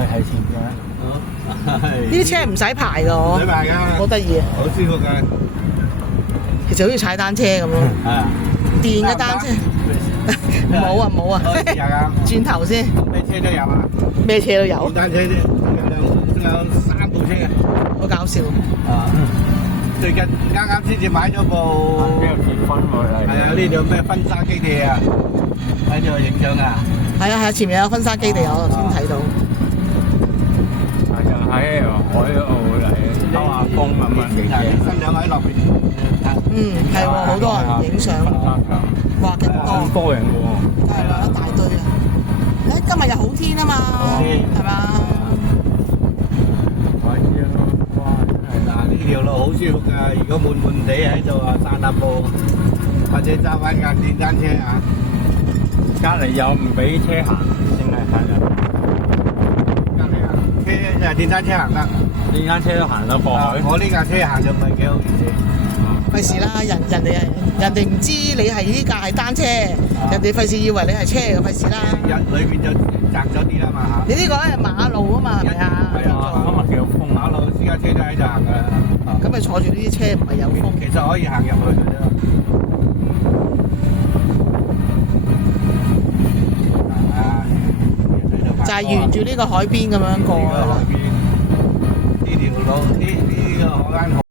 係前邊啊。呢啲車唔使牌㗎，唔使牌㗎，好得意啊！好舒服㗎。其實好似踩單車咁咯，電嘅單車。冇啊冇啊，轉頭先。咩車都有啊，咩車都有。電單車啫，有3部車嘅。好搞笑。最近啱先至買咗部。邊有結婚喎？係啊，呢度咩婚紗基地啊，喺度影相啊。係啊係啊，前面有婚紗基地，我頭先睇到。係啊，喺海嗰度嚟兜下風咁啊，新娘喺落邊。係喎，好多人影相。哇，勁多。好多人喎。係啦，一大堆啊！今日又好天啊嘛，係嘛？嗱，呢條路好舒服㗎，如果悶悶地喺度啊散下步，或者揸翻架電單車啊。隔離又唔俾車行，淨係行人。隔離啊，電單車行得，電單車都行得過海。我呢架車行就唔係幾好意思。費事啦，人哋唔知你係呢架係單車，人哋費事以為你係車嘅，費事啦。裏邊就窄咗啲啦嘛嚇。你呢個係馬路啊嘛，係咪啊？係啊，今日幾有風，馬路私家車都喺度行㗎。咁咪坐住呢啲車唔係有風。其實可以行入去嘅啫。就係沿住呢個海邊咁樣過。呢條路，呢個海灣。